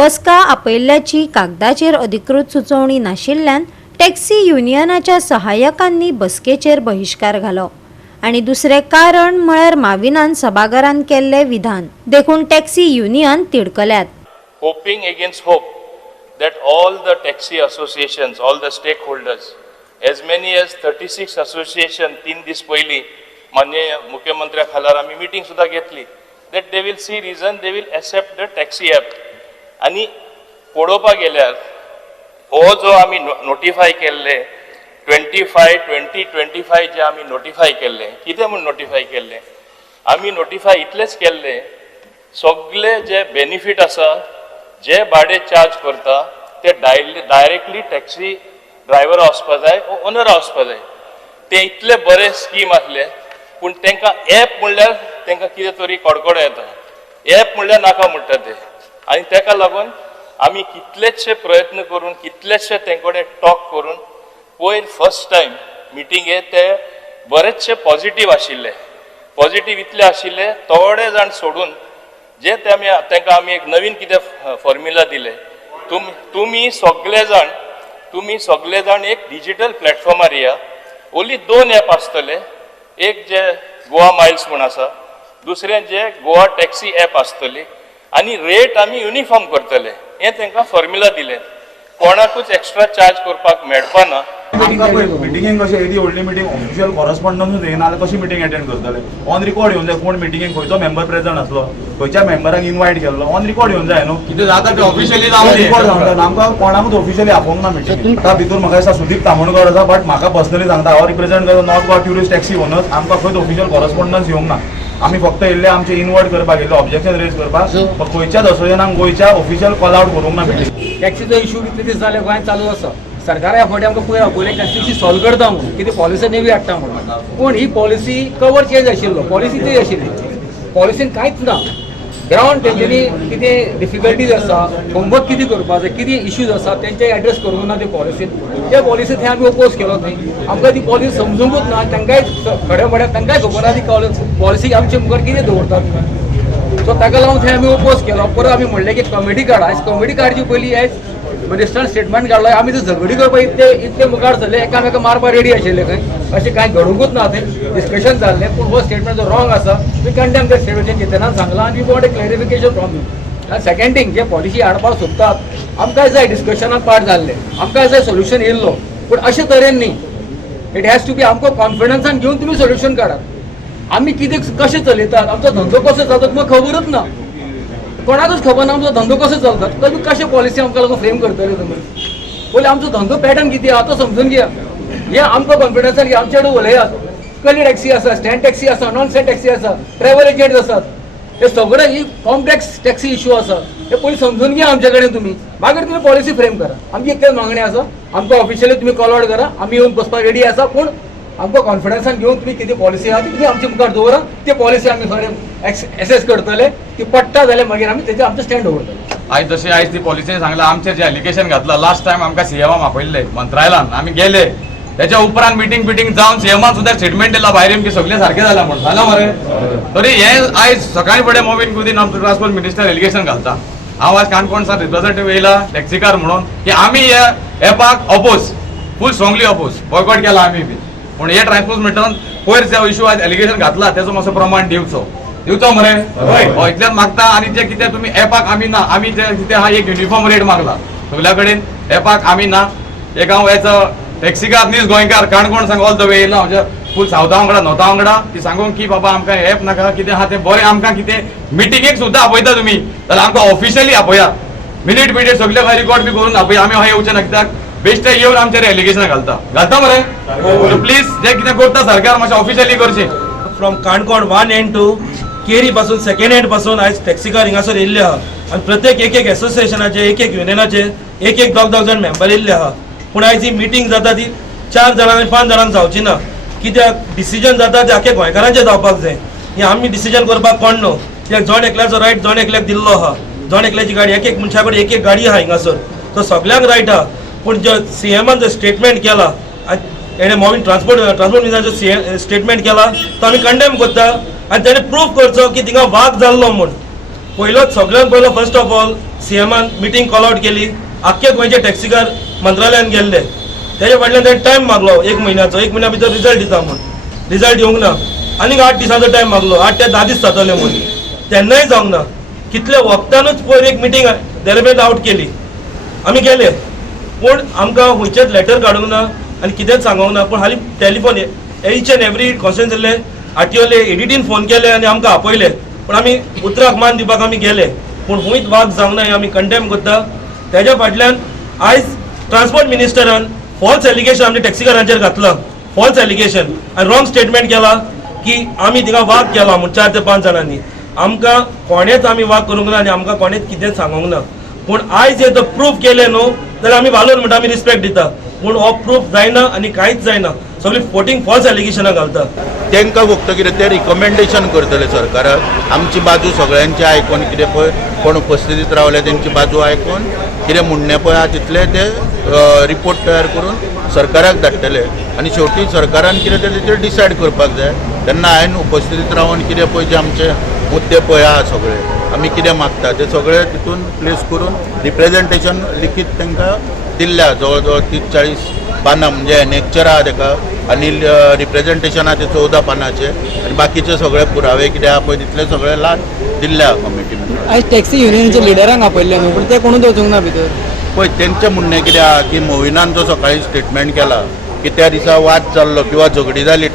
बसका आपयल्ल्याची कागदाचेर अधिकृत सुचोवणी नाशिल्ल्यान टॅक्सी युनियनाच्या सहाय्यकांनी बसकेचेर बहिष्कार घालो आणि दुसरे कारण म्हळ्यार माविनान सभाघरान केल्ले विधान देखून टॅक्सी युनियन तिडकल्यात. Hoping against hope that all the taxi associations, all the stakeholders, as many as 36 association 3 दीस पयली माननीय मुख्यमंत्र्या खाला आम्ही मीटिंग सुद्धा घेतली, that they will see reason, they will accept the taxi app. आणि पळोवपाक गेल्यार हो जो आम्ही नोटिफाय केल्ले 2025 जे आम्ही नोटिफाय केल्ले, कितें म्हूण नोटिफाय केल्ले, आम्ही नोटिफाय इतलेच केल्ले सगळे जे बेनिफीट आसा, जे भाडे चार्ज करता ते डायरेक्टली टॅक्सी ड्रायव्हर वचपा जाय, ओनर वचपा जाय. ते इतले बरे स्कीम आसले, पूण तांकां ॲप म्हणल्यार तांकां कितें तरी कडकड येता. ॲप म्हणल्यार नाका म्हणटा ते. आनी ताका लागून आमी कितलेशे प्रयत्न करून कितलेशे तेंकडे टॉक करून पयर फर्स्ट टायम मिटिंगेक ते बरेचशे पॉझिटिव्ह आशिल्ले. पॉझिटिव्ह इतले आशिल्ले थोडे जाण सोडून जे तांकां आमी एक नवीन कितें फॉर्म्युला दिले, तुम्ही सगळे जाण एक डिजिटल प्लॅटफॉर्मार या. ओन्ली 2 ॲप आसतले, एक जे गोवा मायल्स म्हूण आसा, दुसरें जे गोवा टॅक्सी ॲप आसतली आणि रेट आमी युनिफॉर्म करतले. हे तांकां फॉर्म्युला दिले. कोणाकूच एक्स्ट्रा चार्ज करपाक मेळपा ना. मिटिंगेक कशें येदी व्हडली मिटींग ऑफिशियल कॉरस्पॉन्डन्सूच येना जाल्यार कशी मिटींग अटेंड करतले? ऑन रिकॉर्ड येवंक जाय. कोण मिटिंगेक खंयचो मेंबर प्रेझेंट आसलो, खंयच्या मेंबराक इन्वायट केल्लो, ऑन रिकॉर्ड येवंक जाय न्हू. कितें जाता ते ऑफिशियली रिकॉर्ड जावंक आमकां कोणाकूच ऑफिशियली आपोवंक ना मिटींग. आता भितर म्हाका दिसता सुदीप तामणकर आसा, बट म्हाका पर्सनली सांगता, हांव रिप्रेझेंट करता north Goa tourist taxi owners. आमकां खंयच ऑफिशियल कॉरस्पॉन्डन्स येवंक ना. आमी फक्त येयल्ले आमचे इन्वर्ट करपाक येयल्ले, ऑब्जेक्शन रेज करपाक, खंयच्याच असोसिएशनाक गोंयच्या ऑफिशियल कॉल आउट करूंक ना मिटींग. टॅक्सीचो इश्यू कितले दीस जाले गोंयांत चालू आसा. सरकार ह्या फावटी आमकां पयर आपयलें टॅक्सी सॉल्व करता म्हणून, कितें पॉलिसी नेवी हाडटा म्हणून. पूण ही पॉलिसी कवर चेंज आशिल्लो, पॉलिसी ती आशिल्ली. पॉलिसीन कांयच ना. ग्रावंड तेंच्यांनी कितें डिफिकल्टीज आसा, होमवर्क कितें करपाक जाय, कितें इश्यूज आसा तेंचे एड्रेस करूंक ना ते पॉलिसीन. त्या पॉलिसी थंय आमी ओपोज केलो थंय. आमकां ती पॉलिसी समजूंकूच ना. तांकांय खडे पड्याक तांकांय खबर ना ती पॉलिसी आमचे मुखार कितें दवरतात. सो ताका लागून थंय आमी ओपोज केलो. परत आमी म्हणलें की कमिटी काडा. आयज कमिटी काडची पयलीं आयज मिनिस्टरान स्टेटमेंट काडलो. आमी ते झगडी करपाक इतले मुखार सरले, एकामेकाक मारपाक रेडी आशिल्ले. खंय अशें कांय घडूंकूच ना. थंय डिस्कशन जाल्लें, पूण हो स्टेटमेंट जो रॉंग आसा वी कंडेम त्या स्टेटमेंट चेतनान सांगलां आनी we want a clarification from you. Second thing, जे पॉलिसी हाडपाक सोदतात आमकां जाय डिस्कशनाक पार्ट जाल्ले, आमकां जाय सोल्युशन येयल्लो, पूण अशे तरेन न्ही. इट हॅज टू बी आमकां कॉन्फिडन्सान घेवन तुमी सोल्युशन काडात. आमी कितें कशें चलयतात, आमचो धंदो कसो चलता तुमकां खबरूच ना. कोणाकूच खबर ना आमचो धंदो कसो चलता. तुमी कशें पॉलिसी आमकां लागून फ्रेम करतले तुमी? पयलीं आमचो धंदो पॅटर्न कितें आहा तो समजून घेया. हे आमकां कॉन्फिडन्सान घे. आमचे कडेन उलयात. कली टॅक्सी आसा, स्टँड टॅक्सी आसा, नॉन स्टँड टॅक्सी आसा, ट्रॅव्हल एजंट्स आसात. हे सगळे ही कॉम्प्लेक्स टॅक्सी इश्यू आसा. हे पयलीं समजून घ्या आमचे कडेन तुमी. मागीर तुमी पॉलिसी फ्रेम करा. आमची एकच मागणी आसा, आमकां ऑफिशियली तुमी कॉल आउट करा. आमी येवन बसपाक रेडी आसा, पूण आमकां कॉन्फिडन्सान घेवन तुमी कितें पॉलिसी आहा ती तुमी आमचे मुखार दवरा. ती पॉलिसी आमी खरें एसेस करतले. ती पडटा जाल्यार मागीर आमी तेजेर आमचो स्टँड दवरतले. आयज जशें आयज ती पॉलिसीन सांगलां, आमचेर जे एलिगेशन घातलां लास्ट टायम आमकां सीएमान आपयल्ले मंत्रालयान, आमी गेले. त्याच्या उपरांत मिटींग जावन सीएमान सुद्दां स्टेटमेंट दिला भायर की सगळें सारकें जालां म्हणून. जालां मरे. तरी हे आयज सकाळी फुडें मोवीन कुदी ट्रान्सपोर्ट मिनिस्टर एलिगेशन घालता. हांव आयज काणकोणसान रिप्रेझेंटेटिव्ह येयला टॅक्सीकार म्हणून की आमी ह्या एपाक अपोज, फूल स्ट्रॉंगली अपोज, बॉयकॉट केला आमी बी. पूण हे ट्रान्सपोर्ट मिनिस्टरान पयर जो इश्यू आज एलिगेशन घातला तेजो मातसो प्रमाण दिवचो मरे. इतल्यान मागता. आनी जे कितें तुमी एपाक आमी ना, आमी जे कितें हा एक युनिफॉर्म रेट मागला सगल्या कडेन. एपाक आमी ना. एक हांव हेचो टॅक्सीकार नीज गोंयकार काणकोण सांग ऑल द वे येयला, म्हणजे फूल सावथा वांगडा नॉर्था वांगडा ती सांगूंक की बाबा आमकां एप नाका, कितें आहा तें बरें. आमकां कितें मिटिंगेक सुद्दां आपयता तुमी जाल्यार आमकां ऑफिशियली आपया. मिनीट सगळे खंय रिकॉर्ड बी करून आपया. आमी खंय येवचे ना, कित्याक बेश्टे येवन आमचेर एलिगेशन घालता मरे. प्लीज जे कितें करता सरकार मातशें ऑफिशियली करचें. From Canacona 1 end to Keri पासून 2nd एंड पासून आयज टॅक्सीकार हिंगासर येयल्ले आहा. आनी प्रत्येक एक एसोसिएशनाचे एक युनियनाचे एक दोग जाण मेंबर येयल्ले आहा. पूण आयज ही मिटींग जाता ती 4 जाणां आनी 5 जाणांक जावची ना. कित्याक डिसिजन जाता ते आख्या गोंयकारांचें जावपाक जाय. हे आमी डिसिजन करपाक कोण न्हू. कित्याक जण एकल्याचो रायट जण एकल्याक दिल्लो आहा. जण एकल्याची गाडी एक मनशा कडेन एक गाडी आहा हिंगासर, तो सगळ्यांक रायट आहा. पूण जो सीएमान जो स्टेटमेंट केला, एणे मोवीन ट्रान्सपोर्ट मिनिस्टराचो स्टेटमेंट केला तो आमी कंडेम करता. आनी तेणे प्रूफ करचो की थिंगा वाग जाल्लो म्हूण. सगळ्यात पयलो फर्स्ट ऑफ ऑल सीएमान मिटींग कॉल आउट केली. आख्खे गोंयचे टॅक्सीकार मंत्रालयात गेल्ले. तेजे फाटल्यान ताणें टायम मागलो 1 म्हयन्याचो. 1 म्हयन्या भितर रिजल्ट दिता म्हूण. रिजल्ट येवंक ना. आनीक 8 दिसांचो टायम मागलो. 8 ते 10 दीस जातले म्हूण. तेन्नाय जावंक ना. कितले वक्तानूच पयर एक मिटींग डेलिब्रेट आउट केली. आमी गेले पूण आमकां खंयचेच लेटर काडूंक ना आनी कितेंच सांगूंक ना. पूण हालीं टॅलिफोन एच एंड एवरी कॉन्स्टिट्युएन्सीले आरटीओले एडिटीन फोन केले आनी आमकां आपयले. पूण आमी उतराक मान दिवपाक आमी गेले पूण खंयच वाग जावंक ना. आमी कंडेम करता. तेज्या फाटल्यान आयज ट्रान्सपोर्ट मिनिस्टरान फॉल्स एलिगेशन आमच्या टॅक्सीकारांचेर घातला. फॉल्स एलिगेशन आनी रॉंग स्टेटमेंट केला की आमी थिंगा वाग केला म्हूण 4 ते 5 जाणांनी. आमकां कोणेच आमी वाग करूंक ना आनी आमकां कोणेच कितेंच सांगूंक ना. पूण आयज हे तो प्रूफ केले न्हू जाल्यार आमी वालोर म्हणटा आमी रिस्पेक्ट दिता. पूण हो प्रूफ जायना आनी कांयच जायना. सगळी फोटींग फॉल्स एलिगेशनां घालता. तांकां फक्त कितें ते रिकमेंडेशन करतले सरकाराक. आमची बाजू सगळ्यांची आयकून कितें पळय कोण उपस्थितीत रावले तेंची बाजू आयकून कितें म्हणणें पळय आहा तितले ते रिपोर्ट तयार करून सरकाराक धाडटले आनी शेवटी सरकारान कितें ते तेचेर डिसायड करपाक जाय. तेन्ना हांवें उपस्थितीत रावन कितें पळय जे आमचे मुद्दे पळय आहा सगळे आमी कितें मागता ते सगळे तितून प्लेस करून रिप्रेझेंटेशन लिखीत तांकां दिल्ल्या. जवळ जवळ 30-40 पानां म्हणजे नेक्चर आहा ताका आनी रिप्रेझेंटेशन आहा ते 14 पानांचे आनी बाकीचे सगळे पुरावे कितें आहा पळय तितले सगळे लास्ट दिल्ल्या कमिटीन. आयज टॅक्सी युनियनच्या लिडरांक आपयल्ले न्हू पूण ते कोणूच वचूंक ना भितर. पळय तेंचें म्हणणें कितें आहा की मोविनान जो सकाळी स्टेटमेंट केला की त्या दिसा वाद जाल्लो किंवा झगडी जाली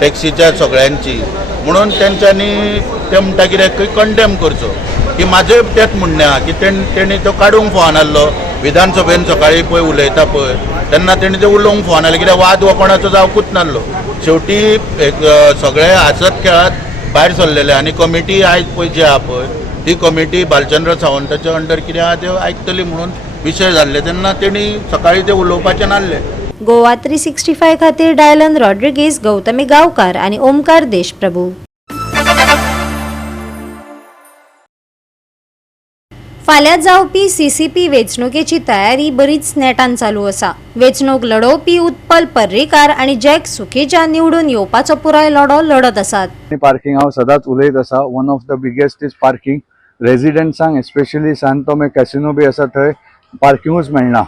टॅक्सीच्या सगळ्यांची म्हणून तेंच्यांनी ते म्हणटा कितें कंडेम करचो की म्हाजें तेंच म्हणणें आहा की तेणी तो काडूंक फोन आहलो. विधानसभेन सकाळी पळय उलयता पळय तेन्ना तेणी ते उलोवंक फोन आहले कित्याक वाद हो कोणाचो जावंकूच नासलो. शेवटी सगळे हासत खेळत भायर सरलेले आनी कमिटी आयज पळय जी आहा पळय ती कमिटी भालचंद्र सावंताच्या अंडर कितें आहा ते आयकतली म्हणून विशय जाल्ले तेन्ना तेणी सकाळी ते उलोवपाचे नासले. गोवा 365 खातीर डायलन रॉड्रिगीस, गौतमी गांवकार आनी ओमकार देशप्रभू. फाल्यां जावपी सीसीपी वेंचणुकेची तयारी बरीच नेटान चालू आसा. वेंचणूक लडोवपी उत्पल पर्रीकार आनी जॅक सुखीजा निवडून येवपाचो पुराय लढो लढत आसात. पार्किंग हांव सदांच उलयत आसा. One of the biggest is parking. रेजिडेंट्सांक एस्पेशली सान टोमे कॅसिनो बी आसा थंय पार्किंगूच मेळना.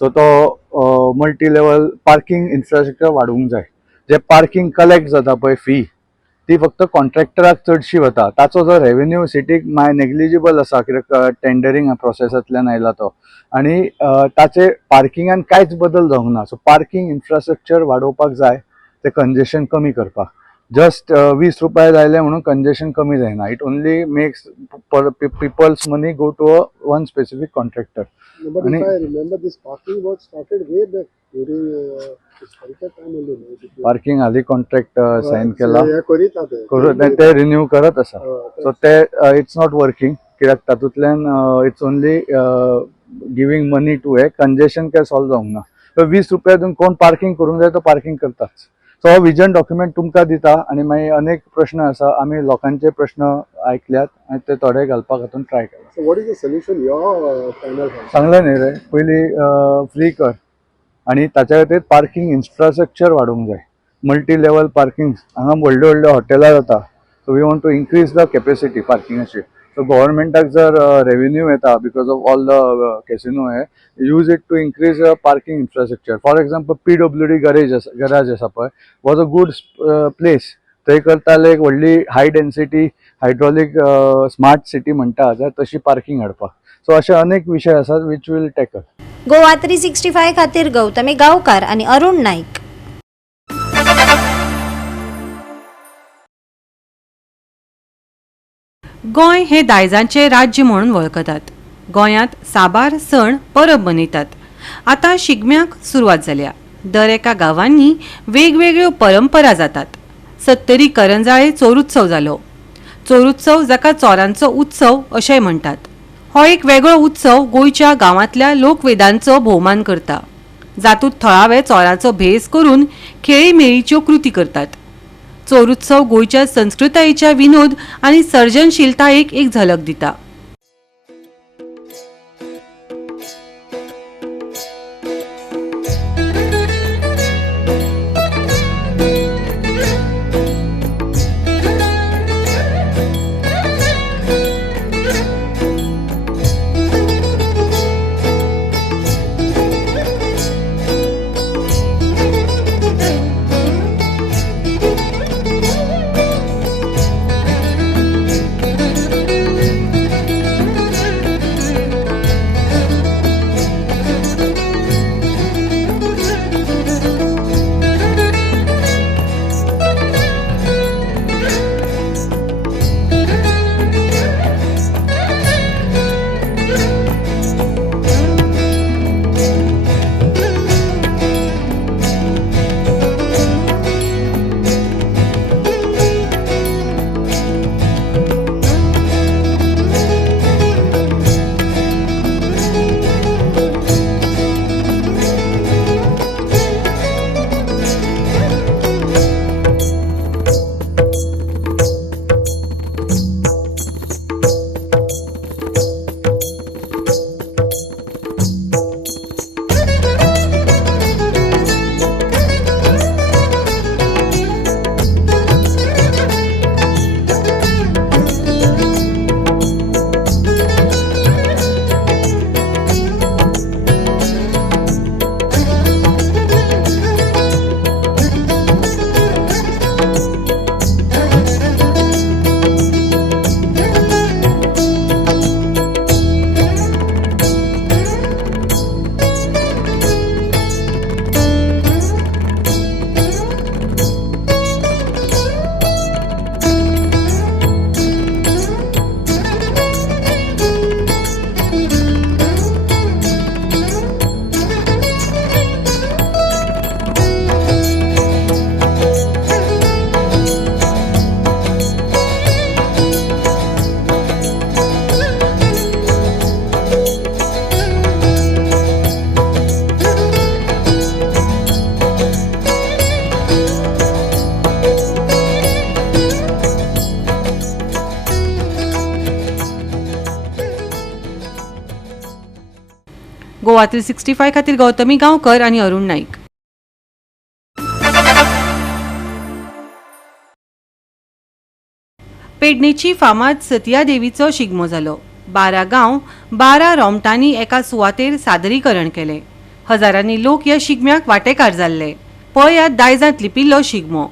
सो तो मल्टी लेवल पार्किंग इन्फ्रास्ट्रक्चर वाडोवंक जाय. जे पार्किंग कलेक्ट जाता पळय फी ती फक्त कॉन्ट्रॅक्टराक चडशी वता. ताचो जो रेवेन्यू सिटीक नेग्लिजिबल आसा कित्याक टेंडरींग प्रोसेसांतल्यान आयला तो आनी ताचे पार्किंगान कांयच बदल जावंक ना. सो पार्किंग इन्फ्रास्ट्रक्चर वाडोवपाक जाय ते कंजेशन कमी करपाक. जस्ट 20 रुपया जायले म्हणून कंजेशन कमी जायना. It only makes peoples money go to one specific contractor. But if I remember, this parking work started way back during historical time only. Parking हाली कॉन्ट्रॅक्ट सायन केला करीत ते रिन्यू करत आसा. सो ते इट्स नॉट वर्किंग कित्याक तातूंतल्यान it's only giving money to हे कंजेशन काय सॉल्व जावंक ना. 20 रुपया दिवन कोण पार्किंग करूंक जाय तो पार्किंग करताच. सो हो विजन डॉक्युमेंट तुमकां दिता आनी मागीर अनेक प्रश्न आसा. आमी लोकांचे प्रश्न आयकल्यात आनी ते थोडे घालपाक हातून ट्राय केला. So what is the solution your panel has? सांगलें न्ही रे पयली फ्री कर आनी ताच्या खातीर पार्किंग इन्फ्रास्ट्रक्चर वाडोवंक जाय. मल्टी लेवल पार्किंग हांगा व्हडले व्हडले हॉटेलां जाता. So we want to increase the capacity पार्किंगाची. सो गव्हर्मेंटाक जर रेवेन्यू येता because of all the casino हे use it to increase parking infrastructure. For example PWD garage आसा पळय वॉज अ गुड प्लेस. थंय करताले एक व्हडली high density hydraulic smart city म्हणटा जाल्यार तशी पार्किंग हाडपाक. सो अशे अनेक विशय आसात वीच वील टॅकल. गोवा 365 खातीर गौतमी गांवकार आनी अरुण नाईक. गोंय हे दायजांचे राज्य म्हणून वळखतात. गोंयांत साबार सण परब मनयतात. आतां शिगम्याक सुरवात जाल्या. दर एका गांवांनी वेगवेगळ्यो परंपरा जातात. 70 करंजाळे चोरुत्सव जालो. चोरुत्सव जाका चोरांचो उत्सव अशेंय म्हणटात. हो एक वेगळो उत्सव गोंयच्या गांवांतल्या लोकवेदांचो भोवमान करता. जातूंत थळावे चोरांचो भेस करून खेळीमेळीच्यो कृती करतात. चोरुत्सव गोंयच्या संस्कृतायेच्या विनोद आनी सर्जनशीलतायेक एक झलक दिता. गोवा 365 खातीर गौतमी गांवकर आनी अरुण नाईक. पेडणेची फामाद सतिया देवीचो शिगमो जालो. 12 गांव 12 रोमटांनी एका सुवातेर सादरीकरण केले. हजारांनी लोक ह्या शिगम्याक वांटेकार जाल्ले. पळयात दायजांत लिपिल्लो शिगमो.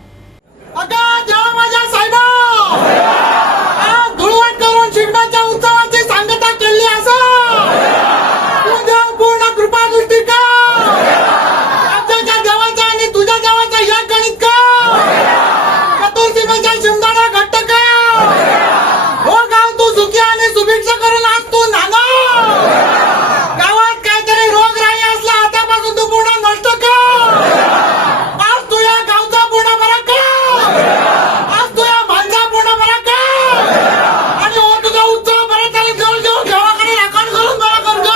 शिगम्याच्या उत्सवाची सांगता केली आसा. पूर्ण कृपा दृष्टी का राज्याच्या देवाचा आणि तुझ्या देवाचा या गणित का चतुर्थीच्या शिमदाना घट्ट का हो गाव तू सुखी आणि सुभिक्ष करून आज तू नाना गावात काहीतरी रोगराई असला आतापासून तू पूर्ण नष्ट का आज तू या गावचा पूर्ण बरा का आज तू या भांजा पूर्ण बरा का आणि हो तुझा उत्सव बरा त्याला जवळ जवळ देवाकडे राखण करून बरा कर गा.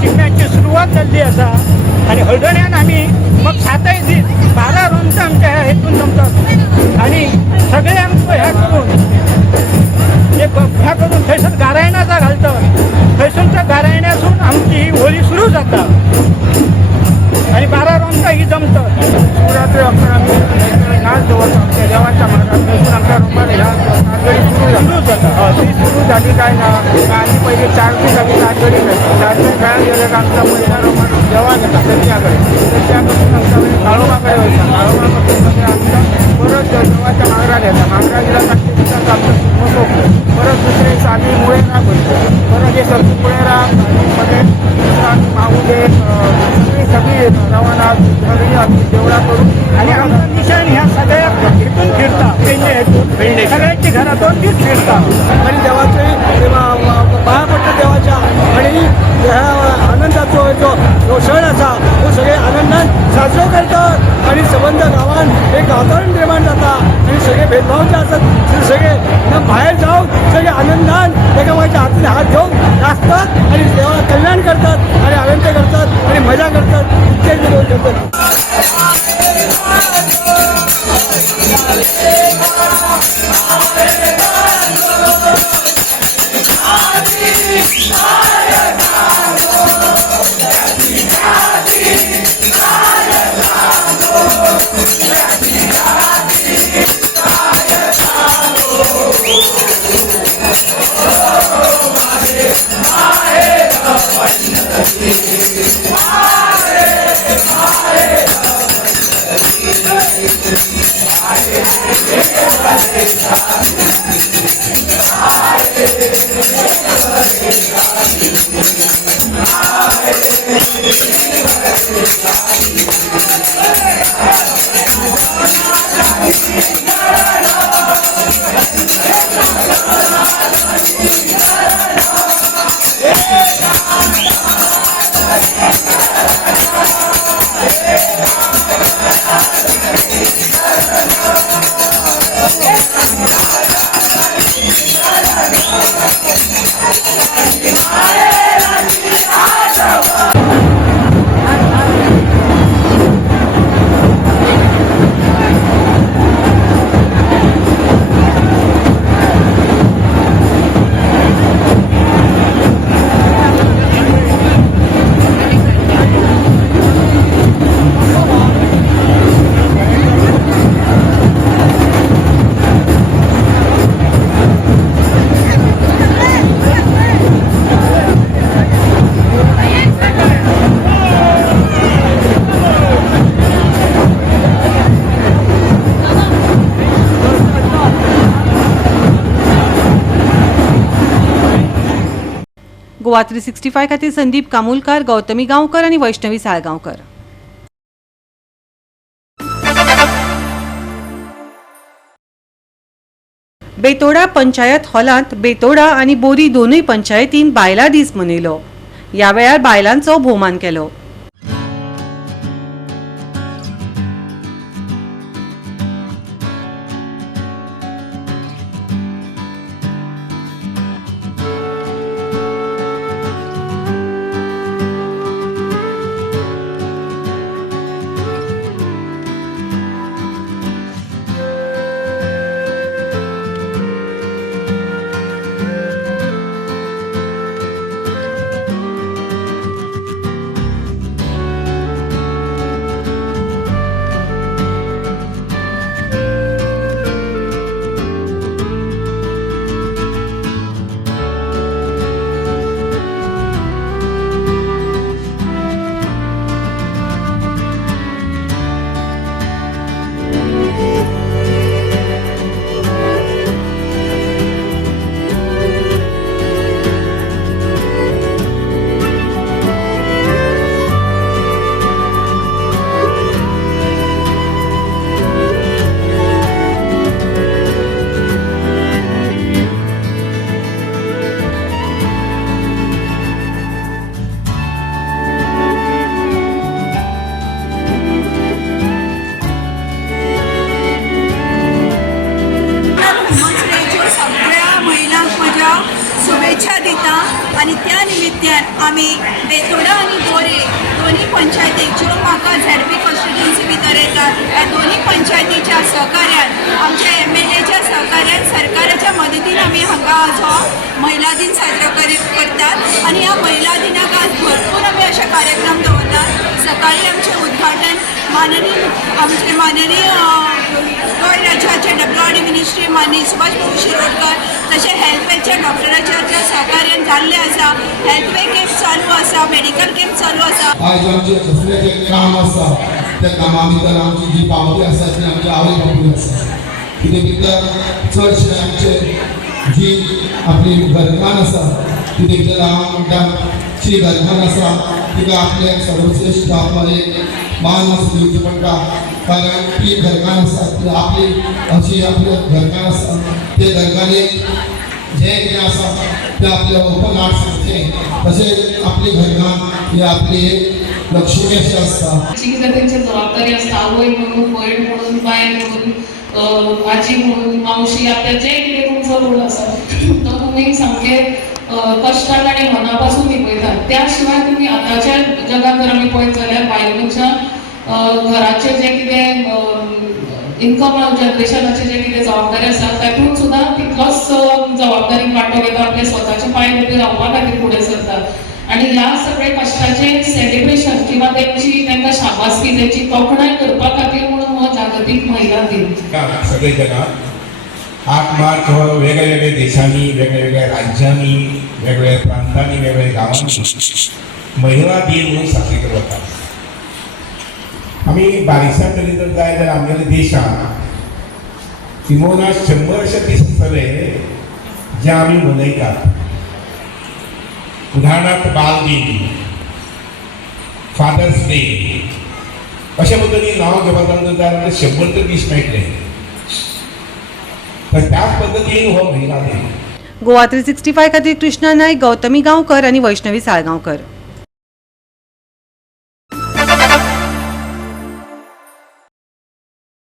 शिगम्याची सुरुवात जाल्ली आसा आनी हळदण्यान आमी मग 7 दीस 12 रोमटां आमच्या हेतून जमतात आनी सगळे आमकां ह्या करून ह्या करून थंयसर गारायणाचा घालतात. थंयसरच्या गारायण्यासून आमची ही होळी सुरू जाता आनी 12 रोमटां ही जमतात. शिवरात्री आमी नाच दवरता आमच्या देवाच्या मार्गात. थंयसून आमच्या रोमार ह्या नाचगडी सुरू जाता. ती सुरू जाली काय ना आनी पयलीं 4 दीस आमी नाचगडी खेळटा. 4 दीस खेळाक गेले काय आमचा पहिला रोमार देवाक येता तेच्या कडेन आमच्या काळोबा कडेन वयता. काळोबा पासून मागीर आमच्या परत देवाच्या मांगरार येता. मांगरार गेल्या 7 दिसांचो आमचो शिगमो सोंपता. परत दुसरे दीस आमी मुळेराक वयता. परत हे सगळी मुळेराक आनी मागीर माऊले सगळी रवाना सगळी आमी देवळां करून आनी आमचं निशाण ह्या सगळ्या हितून फिरता. पेडणे हितून सगळ्यांची घरां 2 दीस फिरता आणि देवाचे पाया पडटा देवाच्या आणि ह्या आनंदाचो जो क्षण आसा तो सगळे आनंदान साजरो करतात आणि संबंध गांवांत एक वातावरण निर्माण जाता आणि सगळे भेदभाव जे आसात ते सगळे भायर जावन सगळे आनंदान एकामेकाच्या हातीन हात घेवन नाचतात आणि देवाला कल्याण करतात आणि आनंद करतात आणि मजा करतात. इतके लोक करतात. गोवा 365 खातीर संदीप कामुलकार, गौतमी गांवकर आणि वैष्णवी साळगांवकर. बेतोडा पंचायत हॉलांत बेतोडा आणि बोरी दोनूय पंचायतीन बायलां दीस मनयलो. ह्या वेळार बायलांचो भोवमान केलो. शुभेच्छा दिता आणि त्या निमित्तान आम्ही बेतोडा आणि बोरे दोन्ही पंचायतीक ज्यो म्हाका झेडपी कॉन्स्टिट्युन्सी भितर येतात ह्या दोन्ही पंचायतीच्या सहकार्यान आमच्या MLAच्या सहकार्यान सरकाराच्या मदतीन आम्ही हांगा आज हो महिला दिन साजरो करतात आणि ह्या महिला दिनाक आज भरपूर आम्ही असे कार्यक्रम दवरतात. सकाळी आमचे उद्घाटन आमचे माननीय गोंय राज्याचे WRD मिनिस्ट्री माननीय सुभाष बाबू शिरोडकर तशें हेल्थवेच्या डॉक्टराच्या सहकार्यान जाल्ले आसा. हेल्थवे कॅम्प चालू आसा, मेडिकल कॅम्प चालू आसा. आज आमचे कसले जे काम आसा त्या कामा भितर आमची जी पावती आसा ती आमच्या आवय बापूय आसा. कितें भितर चडशे आमचे जी आपली घरकान्न आसा तिथे भितर हांव म्हणटा जी घरकान्न आसा तिका आपले सर्वश्रेष्ठ आपले मान असं दिवचें पडटा. कारण ती घरकान्न आसा ती आपली अशी आपले घरकान्न आसा ते घरकान्नीक जें कितें आसा तें आपल्या ओपन हार्ट सांगचें. तशेंच आपली घरकान्न ही आपली एक लक्ष्मी अशी आसता. कितें तेंची जबाबदारी आसता आवय म्हणून भयण म्हणून बायल म्हणून आजी म्हणून मावशी आपल्या जें कितें तुमचो रोल आसा तो तुमी सामकें कश्टान आनी मना पासून निभयतात. त्या शिवाय तुमी आतांच्या जगान जर आमी पळयत जाल्यार बायलांच्या घराचे जे कितें इन्कम जनरेशनाचे जे कितें जबाबदारी आसा तातूंत सुद्दां तितलोच जबाबदारी वांटो घेता. आपले स्वताच्या पांयार उबे रावपा खातीर फुडें सरतात आणि ह्या सगळे कश्टाचे सेलिब्रेशन किंवा तांकां शाबासकी तेंची तोखणाय करपा खातीर म्हणून हो जागतीक महिला दिन. सगळे जगात 8 मार्च हो वेगळ्या वेगळ्या देशांनी वेगळ्या वेगळ्या राज्यांनी वेगवेगळ्या प्रांतांनी वेगवेगळ्या गावांनी महिला दिन म्हणून साजरी केलो वता. आमी बारिशां तरी जर जाय जाल्यार आमगेल्या देशांत किंबहुना 100 अशे दीस आसतले जे आमी मनयतात. उदाहरणार्थ बाल दिन, फादर्स डे अशा पद्दतीन नांव घेवपाक जर जाय जाल्यार 100 तर दीस मेळटले. तर त्याच पद्दतीन हो महिला दिन. गोवा 365 खातीर कृष्णा नायक, गौतमी गांवकर आणि वैष्णवी साळगांवकर.